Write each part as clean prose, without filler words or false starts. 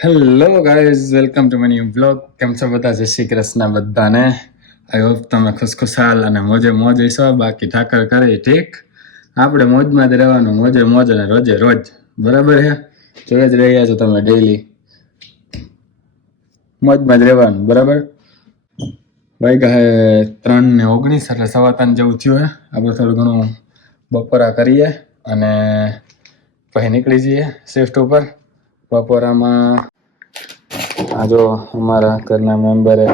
Hello guys, welcome to my new blog. કેમ છો બધા? જય શ્રી કૃષ્ણ બધાને. આઈ હોપ તમે ખુશખુશાલ અને મોજે મોજ હશો. બાકી ઠાકર કરે ઠીક, આપણે મોજમાં જ રહેવાનું, મોજે મોજ અને રોજે રોજ. બરાબર છે? જોઈ જ રહ્યા છો તમે, ડેઈલી મોજમાં જ રહેવાનું. બરાબર. વાગ્યા હે 3:19, એટલે 3:15 જેવું થયું હે. આપણે થોડું ઘણું બપોરા કરીએ અને પછી નીકળી જઈએ શિફ્ટ ઉપર. બપોરામાં આ જો અમારા ઘરના મેમ્બરે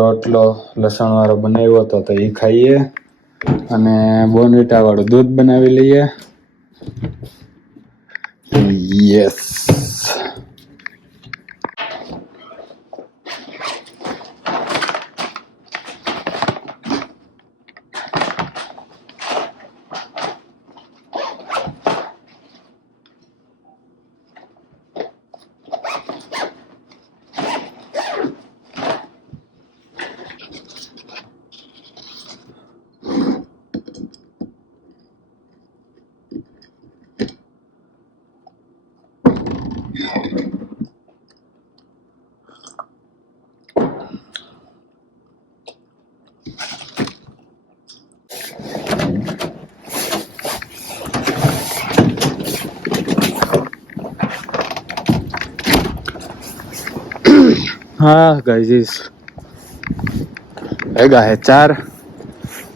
રોટલો લસણવાળો બનાવ્યો હતો તો એ ખાઈએ અને બોર્નવિટા વાળું દૂધ બનાવી લઈએ. યસ. હા ગાઈઝ, ભેગા હે 4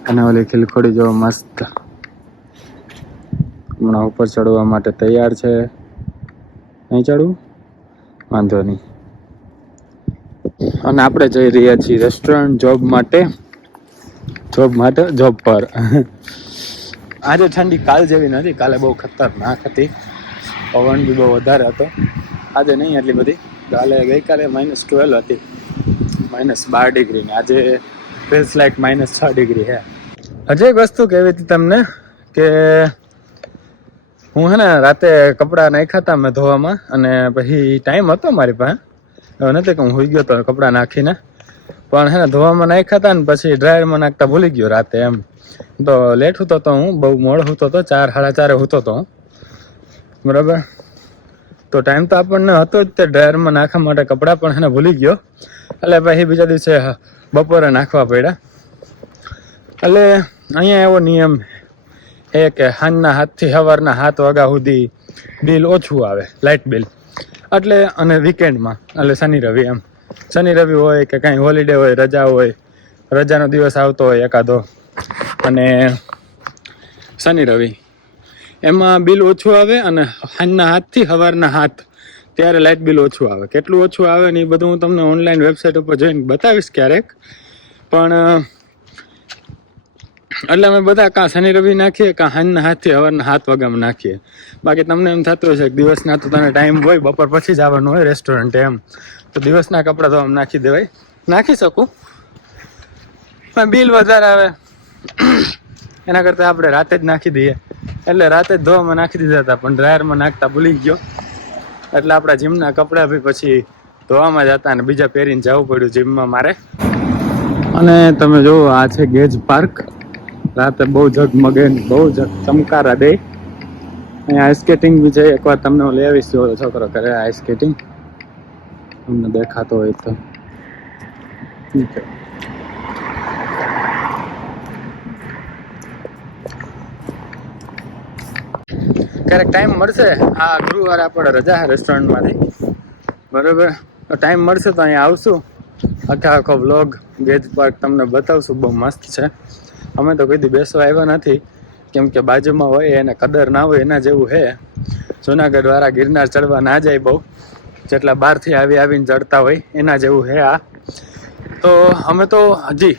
અને ઓલી ખીલખોડી જો મસ્ત હમણાં ઉપર ચડવા માટે તૈયાર છે. નહીં ચડવું? વાંધો નહીં. અને આપણે જઈ રહ્યા છીએ રેસ્ટોરન્ટ જોબ પર. આજે ઠંડી કાલ જેવી નથી, કાલે બહુ ખતરનાક હતી, પવન બી બહુ વધારે હતો. આજે નહીં એટલી બધી. ગઈકાલે -12 હતી, -12 ડિગ્રી, ને આજે ફીલ્સ લાઈક -6 ડિગ્રી છે. હજી એક વસ્તુ કહેવી હતી તમને કે હું હે ને રાતે કપડાં નાખ્યા હતા મેં ધોવામાં, અને પછી ટાઈમ હતો મારી પાસે, એવું નથી કે હું હોઈ ગયો તો કપડાં નાખીને, પણ હે ને ધોવામાં નાખ્યા હતા ને પછી ડ્રાયરમાં નાખતા ભૂલી ગયો રાતે. એમ તો લેટ હતો તો હું બહુ મોડો હતો તો 4 સાડા 4 હતો તો હું. બરાબર. તો ટાઈમ તો આપણને હતો જ તે ડ્રાયરમાં નાખવા માટે કપડાં, પણ એને ભૂલી ગયો. એટલે પછી બીજા દિવસે બપોરે નાખવા પડ્યા. એટલે અહીંયા એવો નિયમ એ કે સાંજના 7 થી સવારના 7 વાગ્યા સુધી બિલ ઓછું આવે, લાઇટ બિલ. એટલે અને વીકેન્ડમાં એટલે શનિ રવિ, એમ શનિ રવિ હોય કે કાંઈ હોલિડે હોય, રજા હોય, રજાનો દિવસ આવતો હોય એકાદો, અને શનિ રવિ એમાં બિલ ઓછું આવે. અને સાંજના 7 થી સવારના 7 ત્યારે લાઇટ બિલ ઓછું આવે. કેટલું ઓછું આવે ને એ બધું હું તમને ઓનલાઈન વેબસાઇટ ઉપર જોઈને બતાવીશ ક્યારેક. પણ એટલે અમે બધા કાં શનિ રવિ નાખીએ, કાં સાંજના 7 થી સવારના 7 વાગ્યામાં નાખીએ. બાકી તમને એમ થતું હશે કે દિવસના તો તને ટાઈમ હોય, બપોર પછી જ આવવાનું હોય રેસ્ટોરન્ટ, એમ તો દિવસના કપડાં તો આમ નાખી દેવાય. નાખી શકું, પણ બિલ વધારે આવે. એના કરતાં આપણે રાતે જ નાખી દઈએ. એટલે રાતે જ ધોવામાં નાખી દીધા હતા, પણ ડ્રાયરમાં નાખતા ભૂલી ગયો. એટલે આપણા જીમના કપડાં બી પછી ધોવામાં જ હતા અને બીજા પહેરીને જવું પડ્યું જીમમાં મારે. અને તમે જુઓ, આ છે ગેજ પાર્ક. રાતે બહુ ઝગમગે, બહુ ચમકારા દે. અહીંયા આઈસ સ્કેટિંગ બી છે. એકવાર તમને હું લઈ આવીશ, જો છોકરો કરે આઈસ સ્કેટિંગ, તમને દેખાતો હોય તો. ક્યારેક ટાઈમ મળશે, આ ગુરુવારે આપણે રજા છે રેસ્ટોરન્ટમાંથી, બરાબર, તો ટાઈમ મળશે તો અહીંયા આવશું. આખો વ્લોગ ગેજ પાર્ક તમને બતાવશું. બહુ મસ્ત છે. અમે તો કોઈ દી બેસવા આવ્યા નથી, કેમ કે બાજુમાં હોય એને કદર ના હોય એના જેવું છે. જુનાગઢ વાળા ગિરનાર ચડવા ના જાય બહુ, જેટલા બહારથી આવીને ચડતા હોય એના જેવું છે આ. તો અમે તો હજી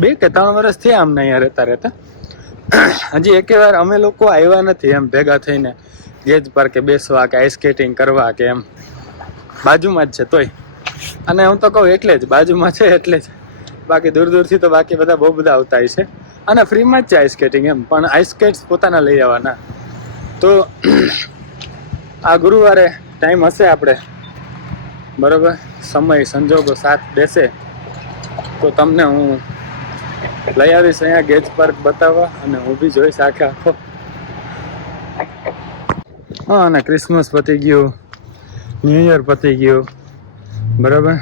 2 કે 3 વર્ષ થયા અમને અહીંયા રહેતા. હજી એકે વાર અમે લોકો આવ્યા નથી એમ ભેગા થઈને ગેજ પાર્કે બેસવા કે આઈસ સ્કેટિંગ કરવા કે એમ. બાજુમાં જ છે તોય, અને હું તો કહું એટલે જ બાજુમાં છે એટલે જ. બાકી દૂર દૂરથી તો બાકી બધા બહુ બધા આવતા હોય છે, અને ફ્રીમાં જ છે આઈસ સ્કેટિંગ એમ. પણ આઈસ સ્કેટ્સ પોતાના લઈ આવવાના. તો આ ગુરુવારે ટાઈમ હશે આપણે, બરાબર, સમય સંજોગો સાથ દેશે તો તમને હું લઈ આવીશ અહીંયા ગેજ પાર્ક બતાવવા, અને હું બી જોઈશ આખો. હા, અને ક્રિસમસ પતી ગયું, ન્યૂ યર પતી ગયું બરાબર.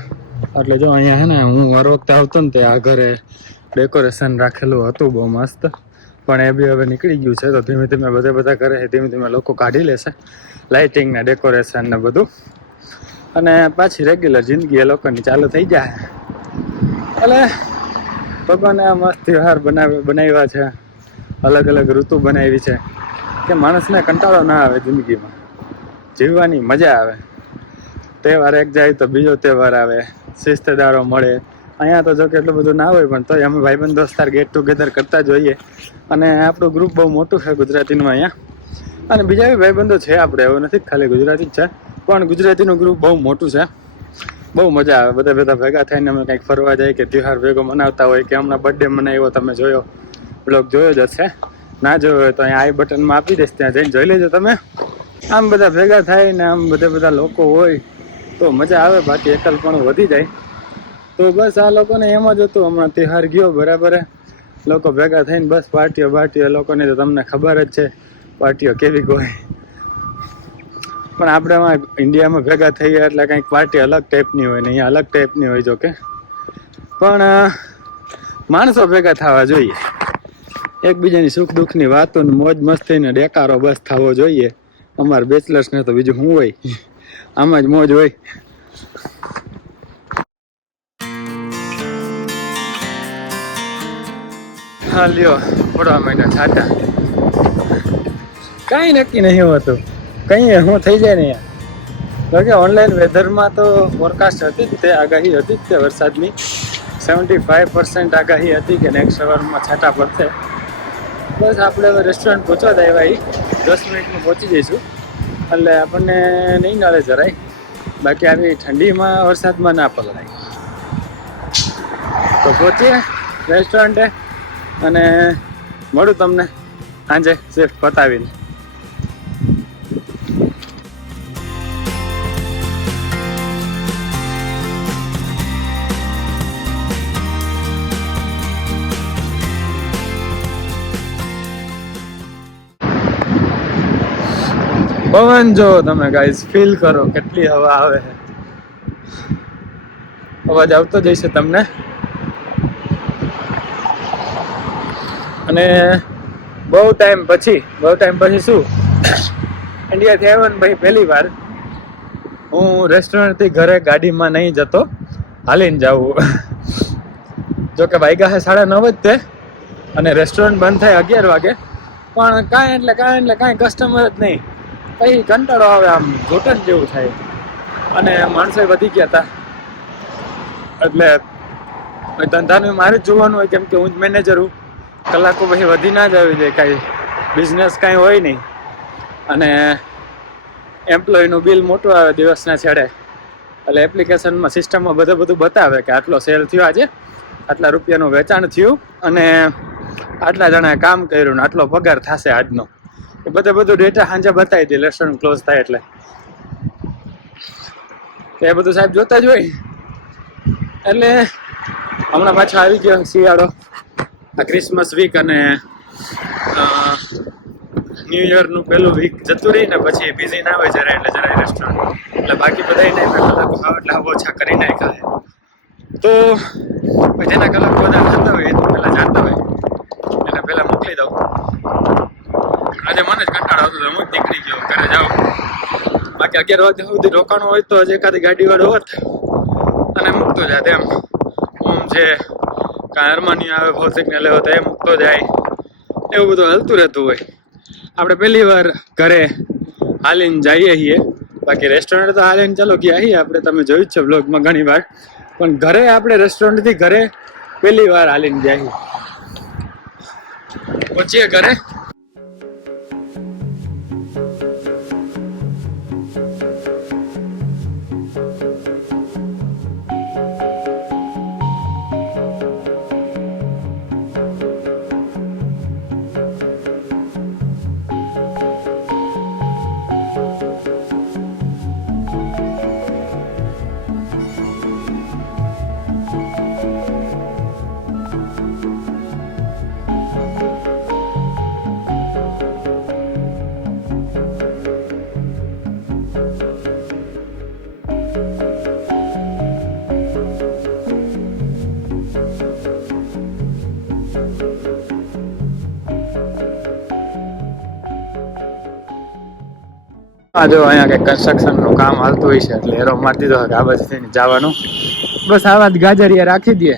એટલે જો અહીંયા હે ને હું હર વખતે આવતો ને તે આ ઘરે ડેકોરેશન રાખેલું હતું બહુ મસ્ત, પણ એ બી હવે નીકળી ગયું છે. તો ધીમે ધીમે બધા કરે છે, ધીમે ધીમે લોકો કાઢી લેશે લાઇટિંગ ને ડેકોરેશન ને બધું, અને પાછી રેગ્યુલર જિંદગી એ લોકોની ચાલુ થઈ જાય. એટલે ભગવાને આ મસ્ત તહેવાર બનાવ્યા છે, અલગ અલગ ઋતુ બનાવી છે કે માણસને કંટાળો ના આવે, જિંદગીમાં જીવવાની મજા આવે. તહેવાર એક જાય તો બીજો તહેવાર આવે, શિસ્તેદારો મળે. અહીંયા તો જો કે એટલું બધું ના હોય, પણ તોય અમે ભાઈબંધ દોસ્તાર ગેટ ટુગેધર કરતા જોઈએ. અને આપણું ગ્રુપ બહુ મોટું છે ગુજરાતીનું અહીંયા, અને બીજા બી ભાઈબંધો છે આપણે, એવું નથી ખાલી ગુજરાતી જ છે, પણ ગુજરાતીનું ગ્રુપ બહુ મોટું છે. બહુ મજા આવે બધા ભેગા થઈને અમે કંઈક ફરવા જાય કે તહેવાર ભેગો મનાવતા હોય. કે હમણાં બર્થડે મનાવ્યો, તમે જોયો બ્લોગ જોયો જ હશે, ના જોયો હોય તો અહીંયા આઈ બટનમાં આપી દઈશ, ત્યાં જઈને જોઈ લેજો તમે. આમ બધા ભેગા થાય ને આમ બધા લોકો હોય તો મજા આવે, બાકી એકલપણું વધી જાય. તો બસ આ લોકોને એમ જ હતું, હમણાં તહેવાર ગયો બરાબર, લોકો ભેગા થઈને બસ પાર્ટીઓ લોકોની તો તમને ખબર જ છે પાર્ટીઓ કેવી હોય. પણ આપણે ઇન્ડિયામાં ભેગા થઈએ એટલે કંઈક પાર્ટી અલગ ટાઈપની હોય ને અહીંયા અલગ ટાઈપની હોય. જો કે પણ માણસો ભેગા થવા જોઈએ, એકબીજાની સુખ દુઃખની વાતો ને મોજ મસ્તીને ડેકારો બસ થવો જોઈએ. અમારા બેચલર્સને તો બીજું શું હોય, આમાં જ મોજ હોય. હા લ્યો પડવા માંડ્યા છાટા, કાંઈ નક્કી નહીં હોતું, કઈ શું થઈ જાય ને યાર. જોકે ઓનલાઈન વેધરમાં તો ફોરકાસ્ટ હતી જ, તે આગાહી હતી જ તે વરસાદની 75% આગાહી હતી કે નેક્સ્ટ અવરમાં છાંટા પડશે. બસ આપણે હવે રેસ્ટોરન્ટ પહોંચવા જ આવ્યા, 10 મિનિટમાં પહોંચી જઈશું, એટલે આપણને નહીં નડે જરાય. બાકી આવી ઠંડીમાં વરસાદમાં ના પલળાય. તો પહોંચીએ રેસ્ટોરન્ટે અને મળું તમને સાંજે શિફ્ટ પતાવીને. પવન જો તમે ગાઈસ ફીલ કરો કેટલી હવા આવે છે, અવાજ આવતો જઈશે તમને. અને બહુ ટાઈમ પછી શું ઇન્ડિયાથી આવ્યો ને ભાઈ, પહેલી વાર હું રેસ્ટોરન્ટથી ઘરે ગાડીમાં નહીં જતો, હાલીને જાઉં. જોકે વાગ્યા છે 9:30 જ તે, અને રેસ્ટોરન્ટ બંધ થાય 11 વાગે, પણ કાંઈ કસ્ટમર જ નહીં. પછી કંટાળો આવે, આમ ઘૂંટણ જેવું થાય. અને માણસો વધી ગયા હતા, એટલે ધંધાનું મારે જ જોવાનું હોય, કેમ કે હું જ મેનેજર હું. કલાકો પછી વધી ના જ આવી જાય, કાંઈ બિઝનેસ કાંઈ હોય નહીં. અને એમ્પ્લોયનું બિલ મોટું આવે દિવસના છેડે, એટલે એપ્લિકેશનમાં સિસ્ટમમાં બધું બતાવે કે આટલો સેલ થયો આજે, આટલા રૂપિયાનું વેચાણ થયું, અને આટલા જણાએ કામ કર્યું ને આટલો પગાર થશે આજનો. એ બધું ડેટા સાંજે બતાવી દે રેસ્ટોરન્ટ ક્લોઝ થાય એટલે. એ બધું સાહેબ જોતા જ હોય. એટલે હમણાં પાછો આવી ગયો શિયાળો, આ ક્રિસમસ વીક અને ન્યૂ યરનું પહેલું વીક જતું રહીને પછી બિઝી ના હોય જરાય રેસ્ટોરન્ટ. એટલે બાકી બધા નહીં કલાકો ખાવ એટલે ઓછા કરી નાખ્યા. તો જેના કલાક વધારે થતા હોય એ તો પહેલાં જાણતા હોય, એને પહેલાં મોકલી દઉં. આજે મને જ કંટાળો આવતો, હું જ નીકળી ગયો ઘરે જાઉં. બાકી 11 વાગ્યા સુધી રોકાણું હોય તો હજી એકાદી ગાડીવાળો હોત અને મૂકતો જાય. એમ ઓમ છે કાંઈ અરમાની આવે ભૌતિકને લેવો તો એ મૂકતો જાય, એવું બધું હાલતું રહેતું હોય. આપણે પહેલી વાર ઘરે હાલીને જઈએ છીએ, બાકી રેસ્ટોરન્ટ તો હાલીને ચાલો ગયા છીએ આપણે, તમે જોયું જ છે બ્લોગમાં ઘણી વાર. પણ ઘરે આપણે રેસ્ટોરન્ટથી ઘરે પહેલી વાર હાલીને ગયા છીએ. પહોંચીએ ઘરે. આ જો અહીંયા કંઈક કન્સ્ટ્રક્શનનું કામ હાલતું હોય છે એટલે એરો મારી દીધો કે આ બાજુ થઈને જવાનું. બસ આવા જ ગાજરિયા રાખી દઈએ.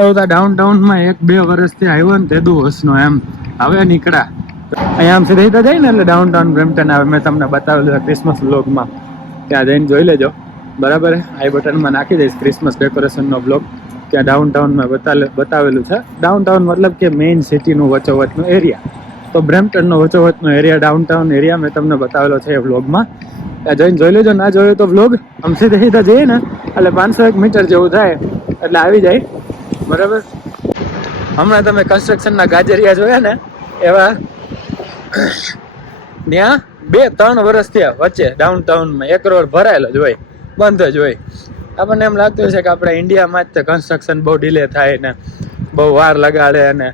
એવું તો ડાઉનટાઉનમાં 1-2 વર્ષથી આવ્યો ને તેદુ હસનો એમ હવે નીકળ્યા. અહીંયા આમ સીધા જાય ને એટલે ડાઉનટાઉન બ્રેમ્પટન આવે. મેં તમને બતાવેલું ક્રિસમસ વ્લોગમાં, ત્યાં જઈને જોઈ લેજો. બરાબર, આઈ બટનમાં નાખી દઈશ ક્રિસમસ ડેકોરેશનનો બ્લોગ. ત્યાં ડાઉનટાઉનમાં બતાવેલું છે. ડાઉનટાઉન મતલબ કે મેઇન સિટીનું વચ્ચોવચનો એરિયા. તો બ્રેમ્પટનનો વચ્ચોવચનો એરિયા ડાઉનટાઉન એરિયા મેં તમને બતાવેલો છે એ વ્લોગમાં. ત્યાં જઈને જોઈ લેજો. ના જોયો તો વ્લોગ આમ સીધા જઈએ ને એટલે 501 મીટર જેવું થાય એટલે આવી જાય. બરાબર, હમણાં તમે કન્સ્ટ્રક્શનના ગાજરિયા જોયા ને એવા ત્યાં 2-3 વર્ષ થયા વચ્ચે ડાઉનટાઉનમાં 1 રોડ ભરાયેલો જ હોય, બંધ જ હોય. આપણને એમ લાગતું હોય છે કે આપણે ઇન્ડિયામાં જ કન્સ્ટ્રક્શન બહુ ડિલે થાય ને બહુ વાર લગાડે ને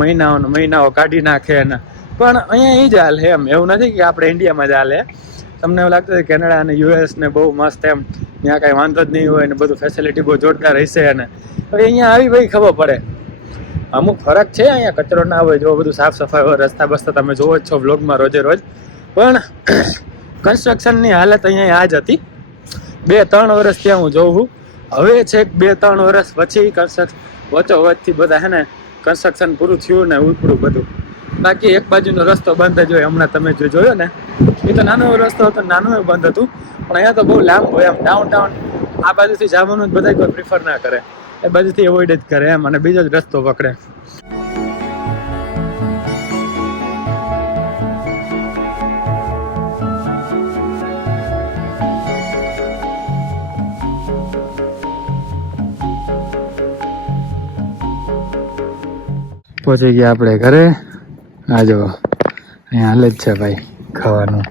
મહિનાઓ કાઢી નાખે ને, પણ અહીંયા એ જ હાલ એમ. એવું નથી કે આપણે ઇન્ડિયામાં જ હાલે. તમને એવું લાગતું હોય કેનેડા અને યુએસ ને બહુ મસ્ત એમ, ત્યાં કાંઈ વાંધો જ નહીં હોય ને બધું ફેસિલિટી બહુ જોરદાર હશે. અને હવે અહીંયા આવી ભાઈ ખબર પડે અમુક ફરક છે. અહીંયા કચરો ના હોય, જો બધું સાફ સફાઈ હોય, રસ્તા બસ્તા તમે જોવો જ છો વ્લોગમાં રોજે રોજ. પણ કન્સ્ટ્રક્શનની હાલત અહીંયા આ જ હતી. 2-3 વર્ષ ત્યાં હું જોઉં છું. હવે છે 2-3 વર્ષ પછી વચ્ચોવચથી બધા હે ને કન્સ્ટ્રક્શન પૂરું થયું ને ઉપડું બધું. બાકી એક બાજુનો રસ્તો બંધ જ હોય. હમણાં તમે જો જોયો ને એ તો નાનો રસ્તો હતો, નાનું એવું બંધ હતું. પણ અહીંયા તો બહુ લાંબુ એમ ડાઉનટાઉન આ બાજુથી જવાનું જ બધા કોઈ પ્રિફર ના કરે, એ બાજુથી એવોઇડ જ કરે એમ, અને બીજો જ રસ્તો પકડે. પહોંચી ગયા આપણે ઘરે. આ જો અહીંયા હાલે જ છે ભાઈ ખાવાનું.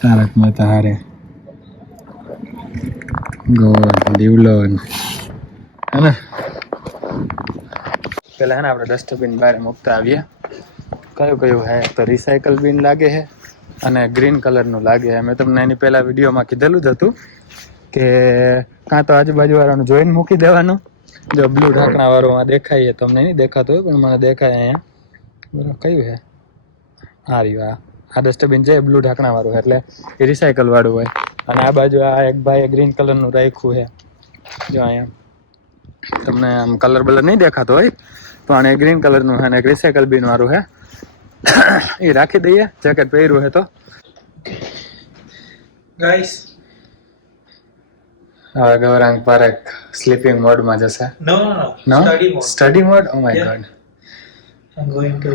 તારક મહેતા હારે ગોળ દીવલો હે ને. પેલા હે ને આપણે ડસ્ટબિન બહાર મૂકતા આવીએ. કયું હે તો રિસાયકલ બિન લાગે છે અને ગ્રીન કલરનું લાગે છે. મેં તમને એની પહેલા વિડીયોમાં કીધેલું જ હતું કે કાં તો આજુબાજુ વાળાનું જોઈને મૂકી દેવાનું. જો બ્લુ ઢાંકણા વાળું આ દેખાય, તમને નહીં દેખાતું હોય પણ મને દેખાય અહીંયા. બરાબર, કયું છે? આ રહ્યું. આ ડસ્ટબિન છે બ્લુ ઢાંકણા વાળું, એટલે એ રિસાયકલ વાળું હોય. અને આ બાજુ આ એક ભાઈએ ગ્રીન કલરનું રાખ્યું છે. જો અહીંયા તમને આમ કલર બલર નહીં દેખાતો હોય પણ એ ગ્રીન કલરનું છે અને એક રિસાયકલ બિન વાળું છે. એ રાખી દઈએ. જેકેટ પહેર્યું છે તો ગાઈસ. હવે ગૌરાંગ પારેખ સ્લીપિંગ મોડમાં જશે. No? Study mode? Oh my god. I'm going to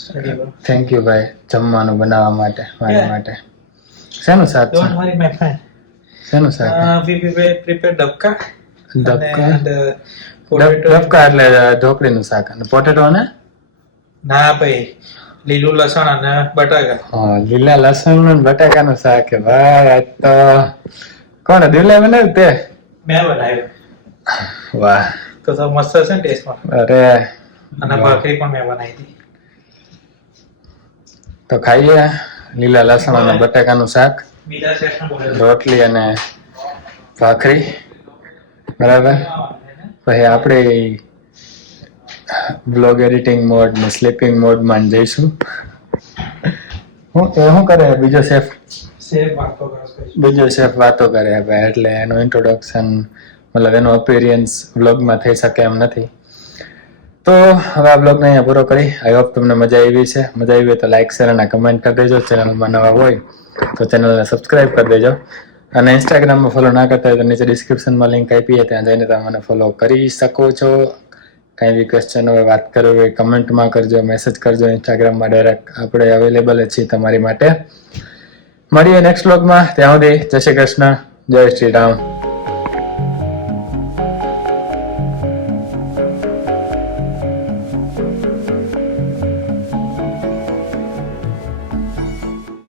study mode. Thank you ભાઈ જમવાનું બનાવવા માટે મારા માટે. શેનું શાક છે? Don't worry my friend. શેનું શાક? We prepare dabka. Dabka? And potato. dabka એટલે ઢોકળીનું શાક. અને પોટેટો ને? ના ભાઈ, લીલું લસણ અને બટાકા. હા, લીલા લસણ અને બટાકાનું શાક છે ભાઈ. આજ તો કોણે દિલ્હી બનાવ્યું તે? મેં બનાવ્યું. વાહ, તો મસ્ત છે ને ટેસ્ટમાં. અરે, અને ભાખરી પણ મેં બનાવી હતી. તો ખાઈએ લીલા લસણ અને બટાકાનું શાક, બીજા સેશન બોલે રોટલી અને ભાખરી. બરાબર, પછી આપણે બ્લોગ એડિટિંગ મોડ ને સ્લીપિંગ મોડમાં જઈશું. શું કરે બીજો શેફ? બીજો શેફ વાતો કરે ભાઈ, એટલે એનું ઇન્ટ્રોડક્શન મતલબ એનો અપિયરન્સ વ્લોગમાં થઈ શકે એમ નથી. તો હવે આ બ્લોગને અહીંયા પૂરો કરી. આઈ હોપ તમને મજા આવી છે. મજા આવી હોય તો લાઈક શેર અને કમેન્ટ કરી દેજો. ચેનલમાં નવા હોય તો ચેનલને સબસ્ક્રાઈબ કરી દેજો. અને ઇન્સ્ટાગ્રામમાં ફોલો ના કરતા હોય તો નીચે ડિસ્ક્રિપ્શનમાં લિંક આપી, ત્યાં જઈને તમે મને ફોલો કરી શકો છો. કાંઈ બી ક્વેશ્ચન હોય, વાત કરવી હોય, કમેન્ટમાં કરજો, મેસેજ કરજો. ઇન્સ્ટાગ્રામમાં ડાયરેક્ટ આપણે અવેલેબલ જ છીએ તમારી માટે. મળીએ નેક્સ્ટ વ્લોગમાં. ત્યાં સુધી જય શ્રી કૃષ્ણ, જય શ્રી રામ.